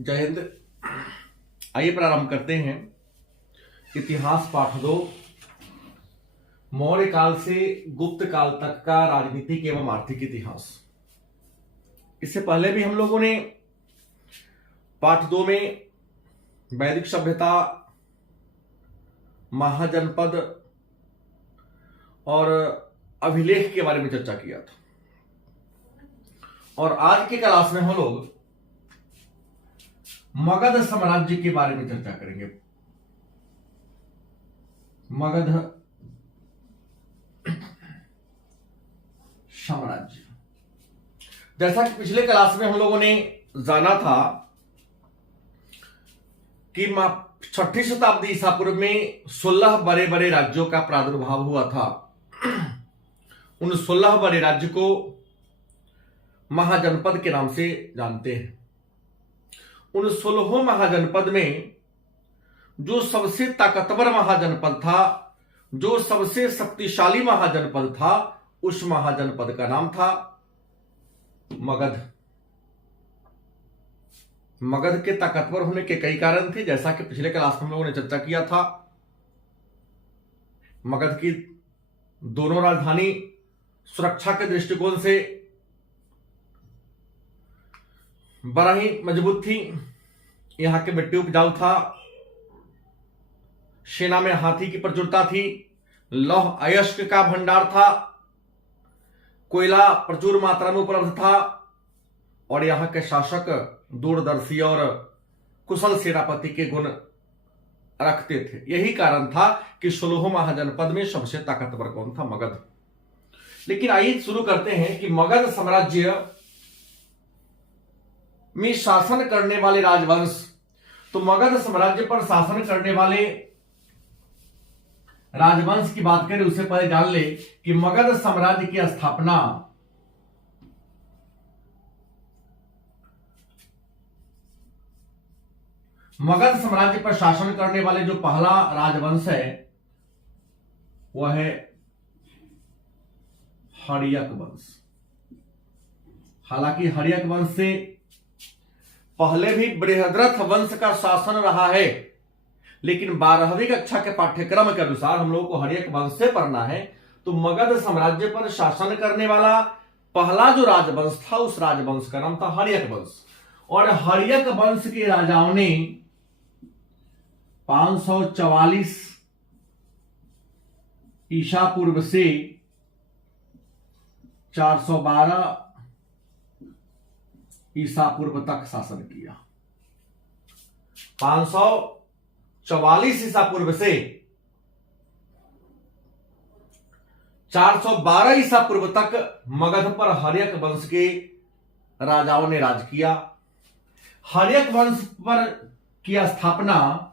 जय हिंद। आइए प्रारंभ करते हैं इतिहास पाठ 2, मौर्य काल से गुप्त काल तक का राजनीतिक एवं आर्थिक इतिहास। इससे पहले भी हम लोगों ने पाठ 2 में वैदिक सभ्यता, महाजनपद और अभिलेख के बारे में चर्चा किया था। और आज के क्लास में हम लोग मगध साम्राज्य के बारे में चर्चा करेंगे। मगध साम्राज्य, जैसा कि पिछले क्लास में हम लोगों ने जाना था कि 6ठी शताब्दी ईसा पूर्व में 16 बड़े बड़े राज्यों का प्रादुर्भाव हुआ था। उन 16 बड़े राज्य को महाजनपद के नाम से जानते हैं। उन 16 महाजनपद में जो सबसे ताकतवर महाजनपद था, जो सबसे शक्तिशाली महाजनपद था, उस महाजनपद का नाम था मगध। मगध के ताकतवर होने के कई कारण थे, जैसा कि पिछले क्लास में हम लोगों ने चर्चा किया था। मगध की दोनों राजधानी सुरक्षा के दृष्टिकोण से बड़ा ही मजबूत थी। यहां के मिट्टी उपजाऊ था, सेना में हाथी की प्रचुरता थी, लौह अयस्क का भंडार था, कोयला प्रचुर मात्रा में उपलब्ध था और यहां के शासक दूरदर्शी और कुशल सेनापति के गुण रखते थे। यही कारण था कि 16 महाजनपद में सबसे ताकतवर कौन था? मगध। लेकिन आइए शुरू करते हैं कि मगध साम्राज्य में शासन करने वाले राजवंश। तो मगध साम्राज्य पर शासन करने वाले राजवंश की बात करें उससे पहले जान ले कि मगध साम्राज्य की स्थापना मगध साम्राज्य पर शासन करने वाले जो पहला राजवंश है वह है हर्यक वंश। हालांकि हर्यक वंश से पहले भी बृहद्रथ वंश का शासन रहा है, लेकिन 12वीं कक्षा के पाठ्यक्रम के अनुसार हम लोगों को हर्यक वंश से पढ़ना है। तो मगध साम्राज्य पर शासन करने वाला पहला जो राजवंश था, उस राजवंश का नाम था हर्यक वंश। और हर्यक वंश के राजाओं ने 544 ईसा पूर्व से 412 ईसा पूर्व तक शासन किया। 544 ईसा पूर्व से 412 ईसा पूर्व तक मगध पर हर्यक वंश के राजाओं ने राज किया। हर्यक वंश पर की स्थापना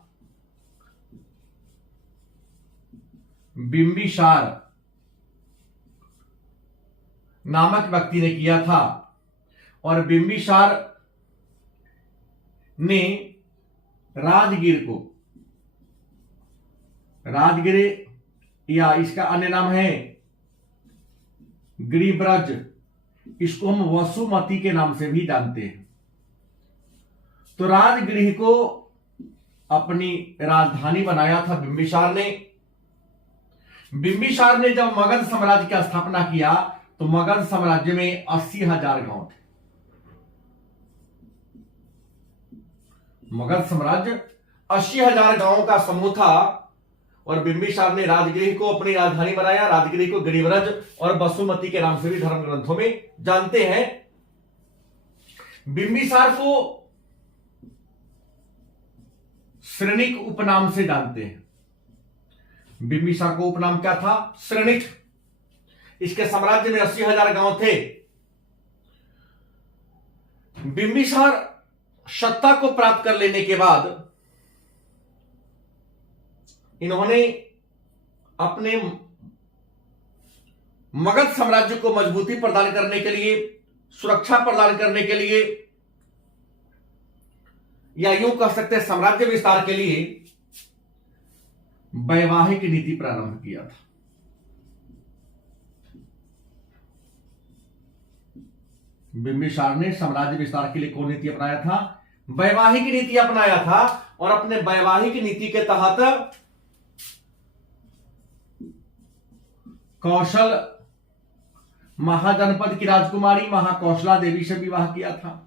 बिंबिसार नामक व्यक्ति ने किया था और बिंबिसार ने राजगिर या इसका अन्य नाम है गिरिब्रज, इसको हम वसुमती के नाम से भी जानते हैं। तो राजगृह को अपनी राजधानी बनाया था बिंबिसार ने। बिंबिसार ने जब मगध साम्राज्य की स्थापना किया तो मगध साम्राज्य में 80,000 गांव थे। मगध साम्राज्य 80,000 गांवों का समूह था और बिंबिसार ने राजगृह को अपनी राजधानी बनाया। राजगृह को गिरिव्रज और वसुमती के नाम से भी धर्म ग्रंथों में जानते हैं। बिंबिसार को श्रेणिक उपनाम से जानते हैं। बिंबिसार को उपनाम क्या था? श्रेणिक। इसके साम्राज्य में 80,000 गांव थे। बिंबिसार सत्ता को प्राप्त कर लेने के बाद इन्होंने अपने मगध साम्राज्य को मजबूती प्रदान करने के लिए, सुरक्षा प्रदान करने के लिए, या यूं कह सकते हैं साम्राज्य विस्तार के लिए वैवाहिक नीति प्रारंभ किया था। बिंबिसार ने साम्राज्य विस्तार के लिए कौन नीति अपनाया था? वैवाहिक नीति अपनाया था और अपने वैवाहिक नीति के तहत कौशल महाजनपद की राजकुमारी महाकौशला देवी से विवाह किया था।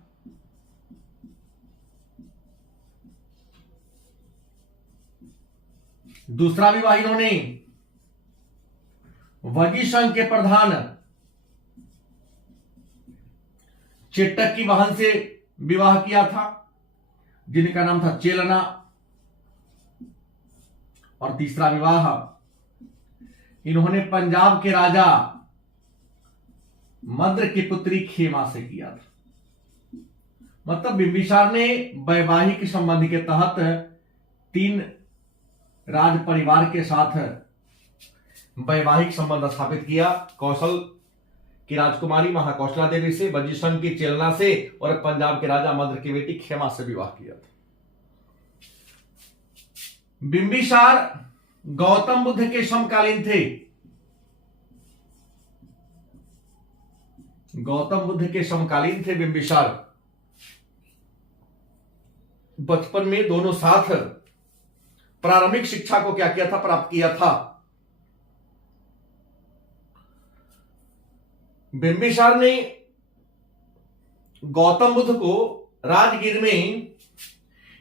दूसरा विवाह इन्होंने वजी संघ के प्रधान चेट्टक की बहन से विवाह किया था, जिनका नाम था चेलना। और तीसरा विवाह इन्होंने पंजाब के राजा मद्र की पुत्री खेमा से किया था। मतलब बिंबिसार ने वैवाहिक संबंध के तहत 3 राज परिवार के साथ वैवाहिक संबंध स्थापित किया। कौशल की राजकुमारी महाकौशला देवी से, वजीशंग की चेलना से और पंजाब के राजा मद्र की बेटी खेमा से विवाह किया था। बिंबिसार गौतम बुद्ध के समकालीन थे। गौतम बुद्ध के समकालीन थे बिंबिसार। बचपन में दोनों साथ प्रारंभिक शिक्षा को क्या किया था, प्राप्त किया था। बिंबिसार ने गौतम बुद्ध को राजगीर में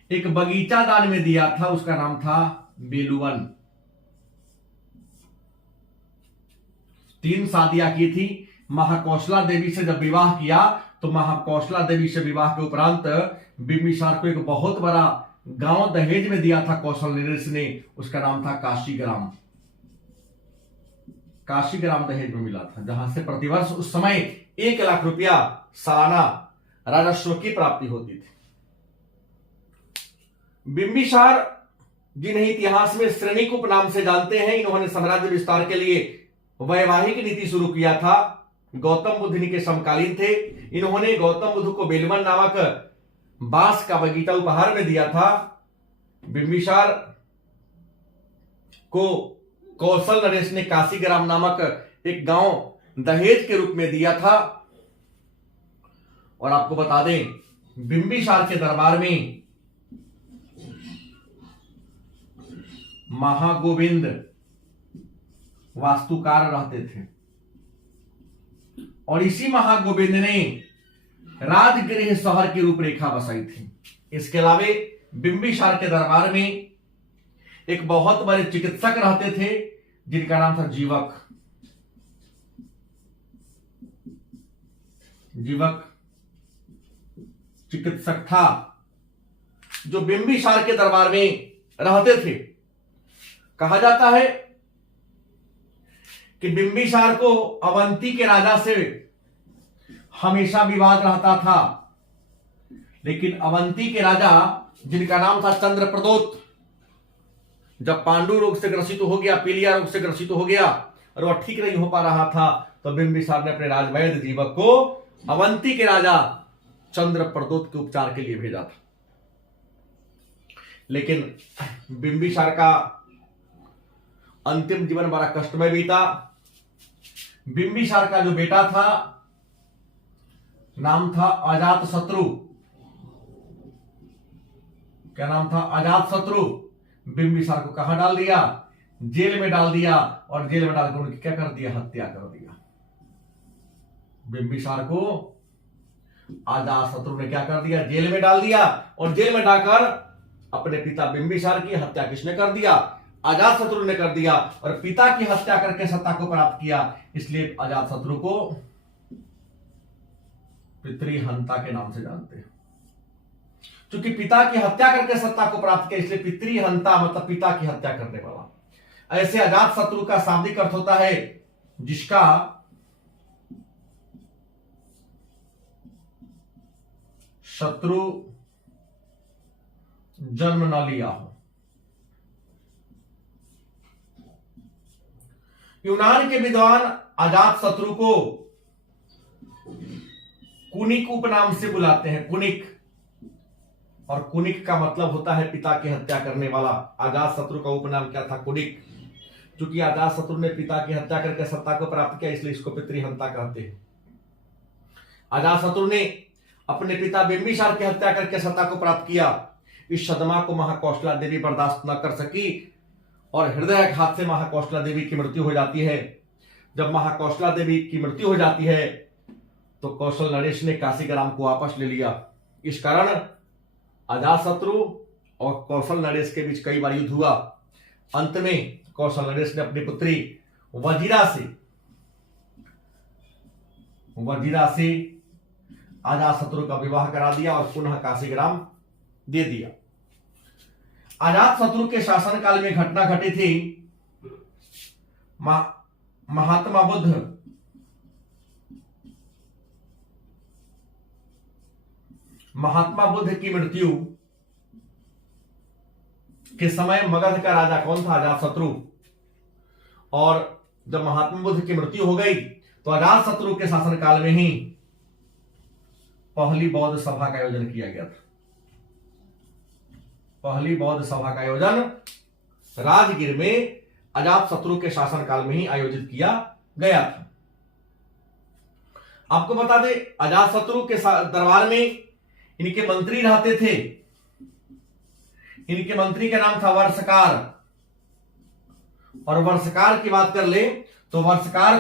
एक बगीचा दान में दिया था, उसका नाम था बेलुवन। 3 शादियां की थी। महाकौशला देवी से जब विवाह किया तो महाकौशला देवी से विवाह के उपरांत बिंबिसार को एक बहुत बड़ा गांव दहेज में दिया था कौशल नरेश ने, उसका नाम था काशीग्राम। काशीग्राम दहेज में मिला था, जहां से प्रतिवर्ष उस समय 1 लाख रुपया सालाना राजस्व की प्राप्ति होती थी। बिंबिसार जिन्हें इतिहास में श्रेणिक उपनाम से जानते हैं, इन्होंने साम्राज्य विस्तार के लिए वैवाहिक नीति शुरू किया था। गौतम बुद्ध के समकालीन थे। इन्होंने गौतम बुद्ध को बेलवन नामक बांस का बगीचा उपहार में दिया था। बिंबिसार को कौशल नरेश ने काशीग्राम नामक एक गांव दहेज के रूप में दिया था। और आपको बता दें, बिंबिसार के दरबार में महागोविंद वास्तुकार रहते थे और इसी महागोविंद ने राजगृह शहर की रूपरेखा बसाई थी। इसके अलावा बिंबिसार के दरबार में एक बहुत बड़े चिकित्सक रहते थे, जिनका नाम था जीवक। जीवक चिकित्सक था जो बिंबिसार के दरबार में रहते थे। कहा जाता है कि बिंबिसार को अवंती के राजा से हमेशा विवाद रहता था, लेकिन अवंती के राजा, जिनका नाम था चंद्रप्रदोत, जब पांडु रोग से ग्रसित हो गया, पीलिया रोग से ग्रसित हो गया और वह ठीक नहीं हो पा रहा था, तो बिंबिसार ने अपने राजवैद्य जीवक को अवंती के राजा चंद्रप्रदोत के उपचार के लिए भेजा था। लेकिन बिंबिसार का अंतिम जीवन बड़ा कष्टमय बीता। बिंबिसार का जो बेटा था, नाम था अजातशत्रु। क्या नाम था? अजातशत्रु। बिंबिसार को कहां डाल दिया? जेल में डाल दिया और जेल में डालकर उनकी क्या कर दिया? हत्या कर दिया। बिंबिसार को अजातशत्रु ने क्या कर दिया? जेल में डाल दिया और जेल में डालकर अपने पिता बिंबिसार की हत्या किसने कर दिया? अजातशत्रु ने कर दिया। और पिता की हत्या करके सत्ता को प्राप्त किया, इसलिए अजातशत्रु को पितृहंता के नाम से जानते हैं। क्योंकि पिता की हत्या करके सत्ता को प्राप्त किया, इसलिए पितृहंता मतलब पिता की हत्या करने वाला। ऐसे अजातशत्रु का शाब्दिक अर्थ होता है जिसका शत्रु जन्म न लिया हो। यूनान के विद्वान अजातशत्रु को कुनिक उपनाम से बुलाते हैं। कुनिक, और कुनिक का मतलब होता है पिता की हत्या करने वाला। अजातशत्रु का उपनाम क्या था? कुनिक। क्योंकि अजातशत्रु ने पिता की हत्या करके सत्ता को प्राप्त किया, इसलिए इसको पितृहंता कहते हैं। अजातशत्रु ने अपने पिता बिंबिसार की हत्या करके सत्ता को प्राप्त किया। इस सदमा को महाकौशला देवी बर्दाश्त न कर सकी और हृदयाघात से महाकौशला देवी की मृत्यु हो जाती है। जब महाकौशला देवी की मृत्यु हो जाती है तो कौशल नरेश ने काशीग्राम को वापस ले लिया। इस कारण अजातशत्रु और कौशल नरेश के बीच कई बार युद्ध हुआ। अंत में कौशल नरेश ने अपनी पुत्री वजीरा से अजातशत्रु का विवाह करा दिया और पुनः काशीग्राम दे दिया। अजातशत्रु के शासनकाल में घटना घटी थी। महात्मा बुद्ध की मृत्यु के समय मगध का राजा कौन था? अजातशत्रु। और जब महात्मा बुद्ध की मृत्यु हो गई तो अजातशत्रु के शासनकाल में ही पहली बौद्ध सभा का आयोजन किया गया था। पहली बौद्ध सभा का आयोजन राजगीर में अजातशत्रु के शासनकाल में ही आयोजित किया गया था। आपको बता दें, अजातशत्रु के दरबार में इनके मंत्री रहते थे। इनके मंत्री का नाम था वर्षकार। और वर्षकार की बात कर ले तो वर्षकार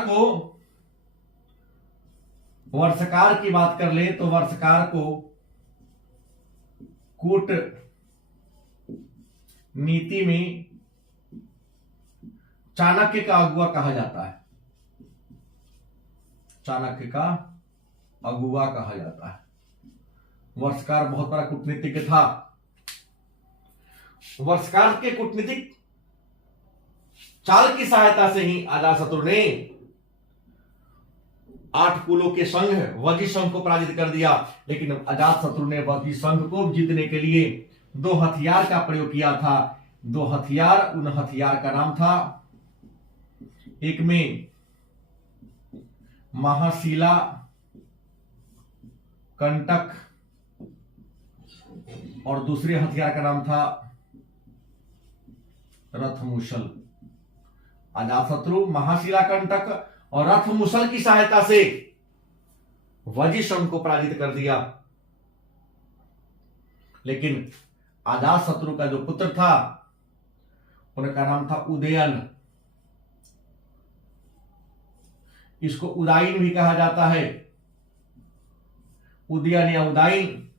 को कूट नीति में चाणक्य का अगुआ कहा जाता है। चाणक्य का अगुआ कहा जाता है। वर्षकार बहुत बड़ा कूटनीतिज्ञ था। वर्षकार के कूटनीतिक चाल की सहायता से ही अजातशत्रु ने 8 कुलों के संघ वजी संघ को पराजित कर दिया। लेकिन अजातशत्रु ने वजी संघ को जीतने के लिए 2 हथियार का प्रयोग किया था। 2 हथियार, उन हथियार का नाम था, एक में महाशिला कंटक और दूसरे हथियार का नाम था रथमुशल। अजातशत्रु महाशिला कंटक और रथमुशल की सहायता से वजी संघ को पराजित कर दिया। लेकिन अजातशत्रु का जो पुत्र था उनका नाम था उदयन। इसको उदायन भी कहा जाता है। उदयन या उदायन,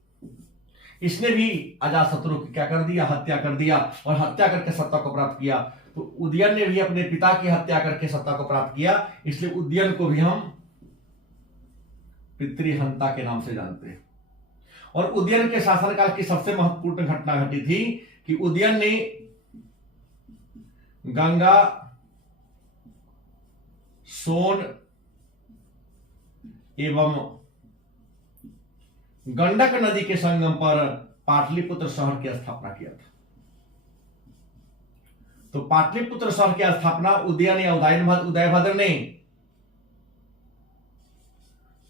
इसने भी अजातशत्रु की क्या कर दिया? हत्या कर दिया और हत्या करके सत्ता को प्राप्त किया। तो उदयन ने भी अपने पिता की हत्या करके सत्ता को प्राप्त किया। इसलिए उदयन को भी हम पितृहंता के नाम से जानते हैं। और उदयन के शासनकाल की सबसे महत्वपूर्ण घटना घटी थी कि उदयन ने गंगा, सोन एवं गंडक नदी के संगम पर पाटलिपुत्र शहर की स्थापना किया था। तो पाटलिपुत्र शहर की स्थापना उदयन या उदयभद्र ने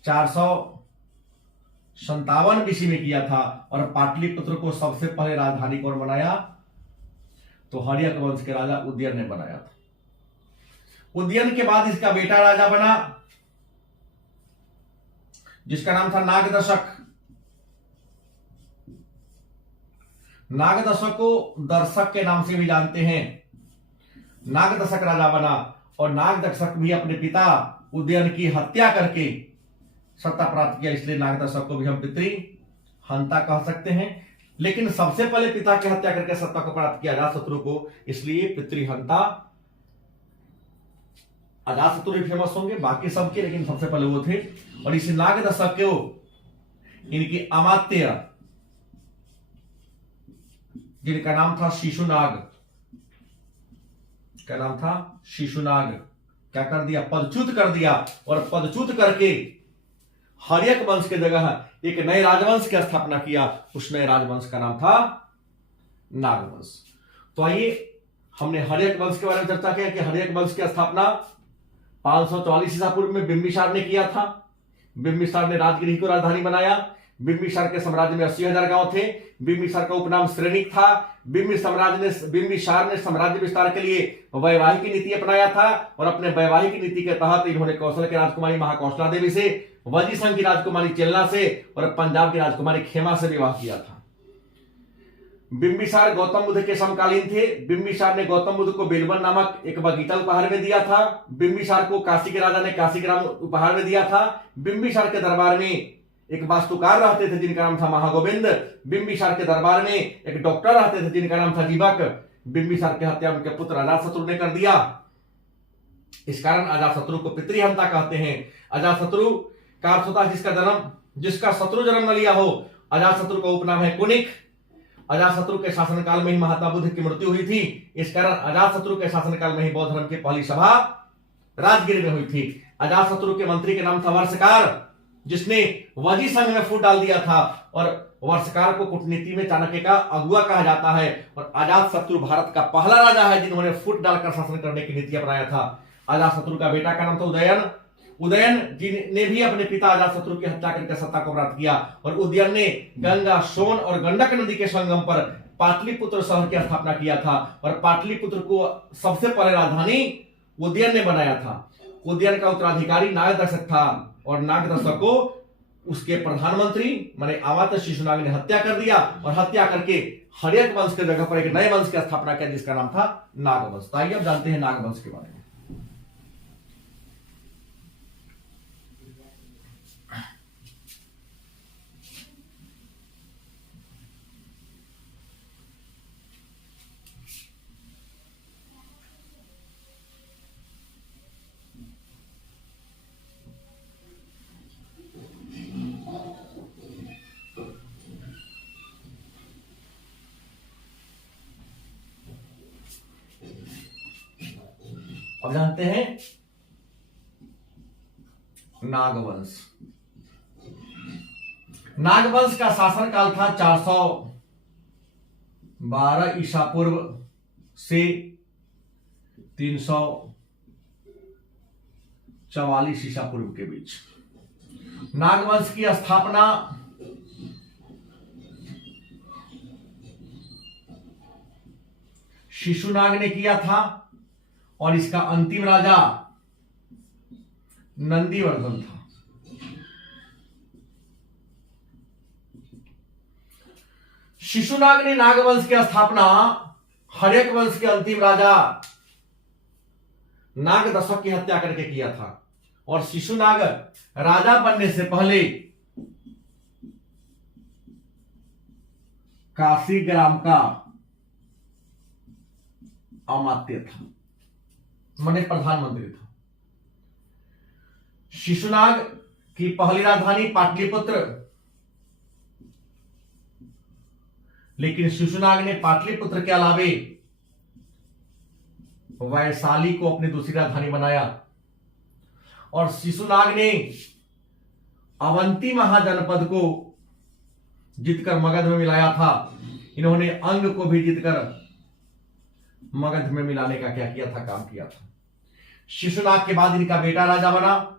457 BC में किया था। और पाटलिपुत्र को सबसे पहले राजधानी कौन बनाया? तो हर्यक वंश के राजा उदयन ने बनाया था। उदयन के बाद इसका बेटा राजा बना जिसका नाम था नागदशक। नागदशक को दर्शक के नाम से भी जानते हैं। नागदशक राजा बना और नागदशक भी अपने पिता उदयन की हत्या करके सत्ता प्राप्त किया। इसलिए नागदशक को भी हम पितृहंता कह सकते हैं। लेकिन सबसे पहले पिता की हत्या करके सत्ता को प्राप्त किया अजातशत्रु को, इसलिए पितृहंता अजातशत्रु ही फेमस होंगे बाकी सबके, लेकिन सबसे पहले वो थे। और इस नागदशक को इनकी अमात्य जिनका नाम था शिशुनाग, क्या नाम था? शिशुनाग, क्या कर दिया? पदच्युत कर दिया। और पदच्युत करके हर्यक वंश के जगह एक नए राजवंश की स्थापना किया। उस नए राजवंश का नाम था नागवंश। तो आइए, हमने हर्यक वंश के बारे में चर्चा किया कि हर्यक वंश की स्थापना 544 ईसा पूर्व में बिंबिसार ने किया था। बिंबिसार ने राजगृह को राजधानी बनाया। बिंबिसार के साम्राज्य में 80,000 गांव थे। बिंबिसार का उपनाम श्रेणिक था। बिंबिसार ने साम्राज्य विस्तार के लिए वैवाहिक नीति अपनाया था और अपने वैवाहिक नीति के तहत इन्होंने कौशल की राजकुमारी महाकौशला देवी से वजी संघ की राजकुमारी चेलना से और पंजाब की राजकुमारी खेमा से विवाह किया था। बिंबिसार गौतम बुद्ध के समकालीन थे। बिंबिसार ने गौतम बुद्ध को बेलवन नामक एक बगीचा उपहार में दिया था। बिंबिसार को काशी के राजा ने काशी ग्राम उपहार में दिया था। बिंबिसार के दरबार में एक वास्तुकार रहते थे जिनका नाम था महागोविंद। बिंबिसार के दरबार में एक डॉक्टर रहते थे जिनका नाम था जीवक। बिंबिसार की हत्या उनके पुत्र अजातशत्रु ने कर दिया। इस कारण अजातशत्रु को पितृहंता कहते हैं। अजातशत्रु का अर्थ होता है जिसका शत्रु जन्म न लिया हो। अजातशत्रु का उपनाम है कुनिक। अजातशत्रु के शासनकाल में ही महात्मा बुद्ध की मृत्यु हुई थी। इस कारण अजातशत्रु के शासनकाल में ही बौद्ध धर्म की पहली सभा राजगिर में हुई थी। अजातशत्रु के मंत्री के नाम था वर्षकार, जिसने वजी संघ में फूट डाल दिया था और वर्षकार को कूटनीति में चाणक्य का अगुआ कहा जाता है। और अजातशत्रु भारत का पहला राजा है जिन्होंने फूट डालकर शासन करने की नीति अपनाया था। अजातशत्रु का बेटा का नाम था उदयन। उदयन जी ने भी अपने पिता अजातशत्रु की हत्या करके सत्ता को प्राप्त किया और उदयन ने गंगा, सोन और गंडक नदी के संगम पर पाटलिपुत्र शहर की स्थापना किया था और पाटलिपुत्र को सबसे पहले राजधानी उदयन ने बनाया था। उदयन का उत्तराधिकारी नागदशक था और नागदशक को उसके प्रधानमंत्री माने अमात्य शिशुनाग ने हत्या कर दिया और हत्या करके हर्यक वंश की जगह पर एक नए वंश की स्थापना किया जिसका नाम था नागवंश। आइए अब जानते हैं नागवंश के बारे में। अब जानते हैं नागवंश। नागवंश का शासनकाल था 412 ईसा पूर्व से 344 ईसा पूर्व के बीच। नागवंश की स्थापना शिशुनाग ने किया था और इसका अंतिम राजा नंदीवर्धन था। शिशुनाग ने नागवंश की स्थापना हर्यक वंश के अंतिम राजा नागदशक की हत्या करके किया था और शिशुनाग राजा बनने से पहले काशी ग्राम का अमात्य था, माने प्रधानमंत्री था। शिशुनाग की पहली राजधानी पाटलिपुत्र, लेकिन शिशुनाग ने पाटलिपुत्र के अलावे वैशाली को अपनी दूसरी राजधानी बनाया और शिशुनाग ने अवंती महाजनपद को जीतकर मगध में मिलाया था। इन्होंने अंग को भी जीतकर मगध में मिलाने का क्या किया था, काम किया था। शिशुनाग के बाद इनका बेटा राजा बना।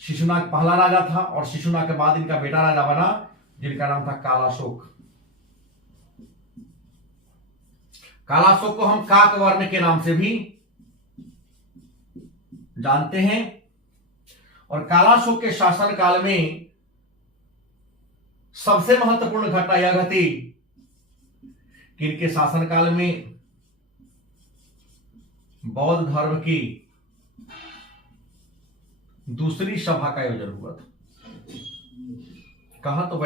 शिशुनाग पहला राजा था और शिशुनाग के बाद इनका बेटा राजा बना जिनका नाम था कालाशोक। कालाशोक को हम काकवर्ण के नाम से भी जानते हैं और कालाशोक के शासनकाल में सबसे महत्वपूर्ण घटना यह घटी कि इनके शासनकाल में बौद्ध धर्म की दूसरी सभा का आयोजन हुआ था। कहा तो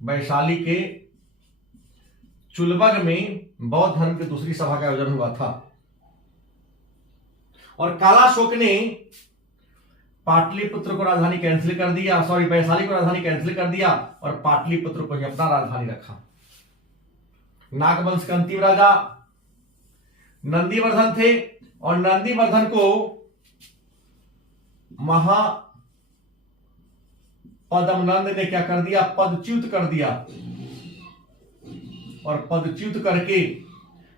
वैशाली के चुलबग में बौद्ध धर्म की दूसरी सभा का आयोजन हुआ था और कालाशोक ने पाटलिपुत्र को राजधानी कैंसिल कर दिया, वैशाली को राजधानी कैंसिल कर दिया और पाटलिपुत्र को ही अपना राजधानी रखा। नागवंश के अंतिम राजा नंदीवर्धन थे और नंदीवर्धन को महापद्मनंद ने क्या कर दिया, पदच्युत कर दिया और पदच्युत करके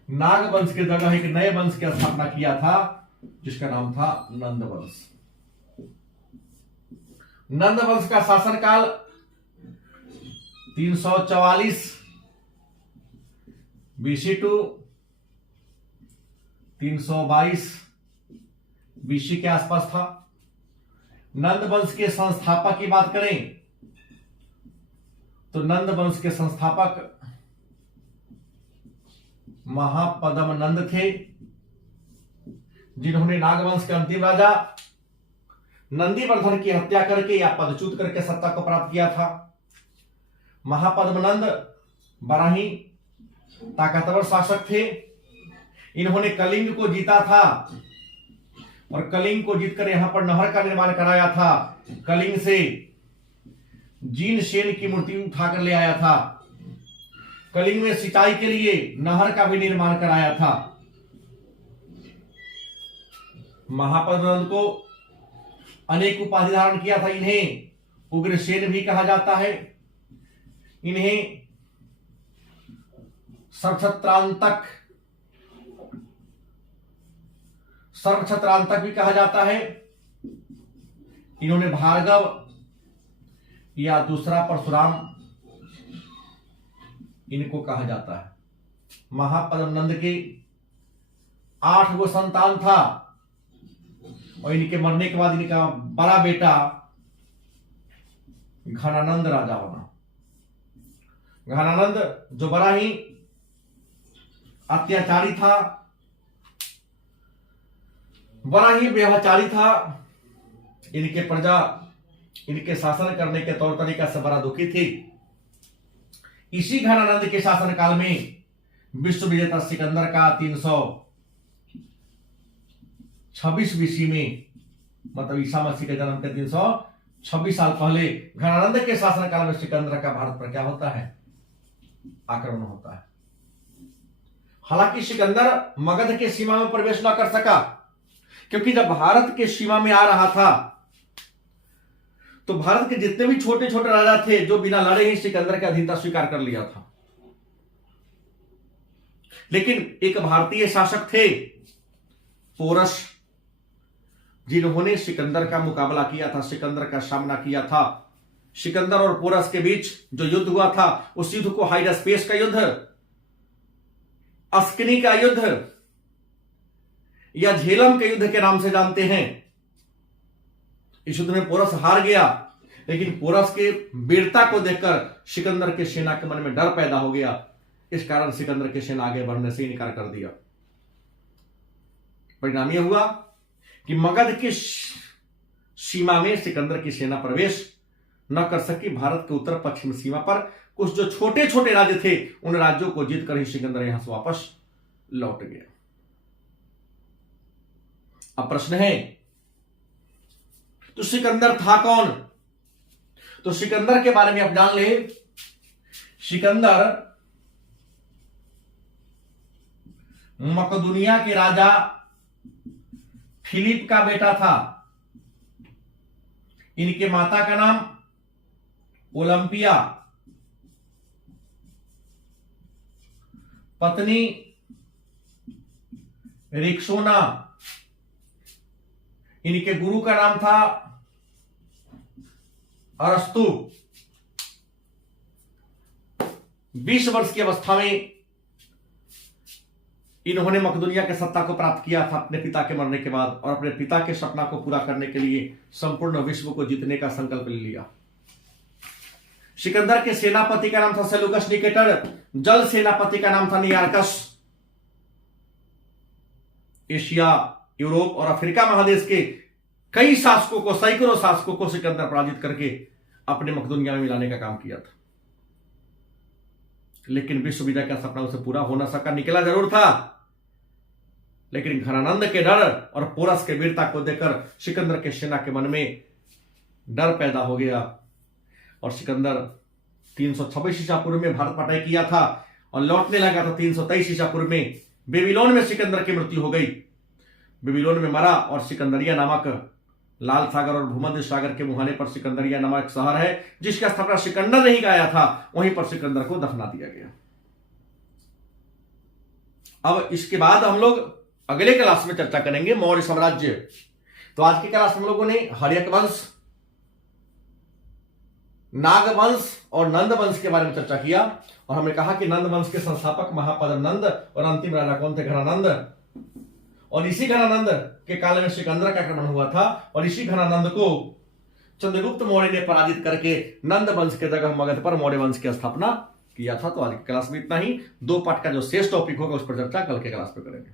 नागवंश की जगह एक नए वंश की स्थापना किया था जिसका नाम था नंदवंश। नंदवंश का शासनकाल 344 बीसी टू 322 बीसी के आसपास था। नंद वंश के संस्थापक की बात करें तो नंद वंश के संस्थापक महापद्म नंद थे, जिन्होंने नागवंश के अंतिम राजा नंदीवर्धन की हत्या करके या पदच्युत करके सत्ता को प्राप्त किया था। महापद्म नंद बड़ा ही ताकतवर शासक थे। इन्होंने कलिंग को जीता था और कलिंग को जीतकर यहां पर नहर का निर्माण कराया था। कलिंग से जीनसेन की मूर्ति उठाकर ले आया था। कलिंग में सिंचाई के लिए नहर का भी निर्माण कराया था। महापद्म नंद को अनेक उपाधि धारण किया था। इन्हें उग्रसेन भी कहा जाता है। इन्हें सर्वछत्रांतक भी कहा जाता है। इन्होंने भार्गव या दूसरा परशुराम इनको कहा जाता है। महापद्म नंद के 8 गो संतान था और इनके मरने के बाद इनका बड़ा बेटा घनानंद राजा बना। घनानंद जो बड़ा ही अत्याचारी था, बड़ा ही व्यभिचारी था। इनके प्रजा इनके शासन करने के तौर तरीका से बड़ा दुखी थी। इसी घनानंद के शासन काल में विश्व विजेता सिकंदर का 326 बीसी में, मतलब ईसा मसीह के जन्म के 326 साल पहले घनानंद के शासन काल में सिकंदर का भारत पर क्या होता है? आक्रमण होता है। हालांकि सिकंदर मगध के सीमा में प्रवेश न कर सका, क्योंकि जब भारत के सीमा में आ रहा था तो भारत के जितने भी छोटे छोटे राजा थे जो बिना लड़े ही सिकंदर की अधीनता स्वीकार कर लिया था। लेकिन एक भारतीय शासक थे पोरस, जिन्होंने सिकंदर का मुकाबला किया था, सिकंदर का सामना किया था। सिकंदर और पोरस के बीच जो युद्ध हुआ था उस युद्ध को हाइडास्पेस का युद्ध, अस्कनी का युद्ध या झेलम के युद्ध के नाम से जानते हैं। इस युद्ध में पोरस हार गया, लेकिन पोरस के वीरता को देखकर सिकंदर के सेना के मन में डर पैदा हो गया। इस कारण सिकंदर की सेना आगे बढ़ने से इनकार कर दिया। परिणाम यह हुआ कि मगध की सीमा में सिकंदर की सेना प्रवेश न कर सकी। भारत के उत्तर पश्चिम सीमा पर कुछ जो छोटे छोटे राज्य थे उन राज्यों को जीतकर ही सिकंदर यहां से वापस लौट गया। अब प्रश्न है, तो सिकंदर था कौन? तो सिकंदर के बारे में आप जान ले। सिकंदर मकदूनिया के राजा फिलिप का बेटा था। इनके माता का नाम ओलंपिया, पत्नी रिक्सोना। इनके गुरु का नाम था अरस्तु। 20 वर्ष की अवस्था में इन्होंने मकदूनिया के सत्ता को प्राप्त किया था अपने पिता के मरने के बाद, और अपने पिता के सपना को पूरा करने के लिए संपूर्ण विश्व को जीतने का संकल्प ले लिया। सिकंदर के सेनापति का नाम था सेलुकस निकेटर, जल सेनापति का नाम था नियार्कस। एशिया, यूरोप और अफ्रीका महादेश के कई शासकों को, सैकड़ों शासकों को सिकंदर पराजित करके अपने मकदूनिया में मिलाने का काम किया था। लेकिन विश्व विजय का सपना उसे पूरा हो न सका। निकला जरूर था, लेकिन घनानंद के डर और पोरस के वीरता को देखकर सिकंदर के सेना के मन में डर पैदा हो गया और सिकंदर 326 ईसा पूर्व में भारत पर अटैक किया था और लौटने लगा था 323 ईसा पूर्व में। बेबीलोन में सिकंदर की मृत्यु हो गई। बेबीलोन में मरा और सिकंदरिया नामक लाल सागर और भूमध्य सागर के मुहाने पर सिकंदरिया नामक एक शहर है जिसका स्थापना सिकंदर ने ही कराया था। वहीं पर सिकंदर को दफना दिया गया। अब इसके बाद हम लोग अगले क्लास में चर्चा करेंगे मौर्य साम्राज्य। तो आज की क्लास में हम लोगों ने हर्यक वंश, नागवंश और नंद वंश के बारे में चर्चा किया और हमने कहा कि नंद वंश के संस्थापक महापद्म नंद और अंतिम राजा कौन थे? घनानंद। और इसी घनानंद के काल में सिकंदर का आक्रमण हुआ था और इसी घनानंद को चंद्रगुप्त मौर्य ने पराजित करके नंद वंश के जगह मगध पर मौर्य वंश की स्थापना किया था। तो आज की क्लास में इतना ही। 2 पार्ट का जो शेष टॉपिक होगा उस पर चर्चा कल के क्लास में करेंगे।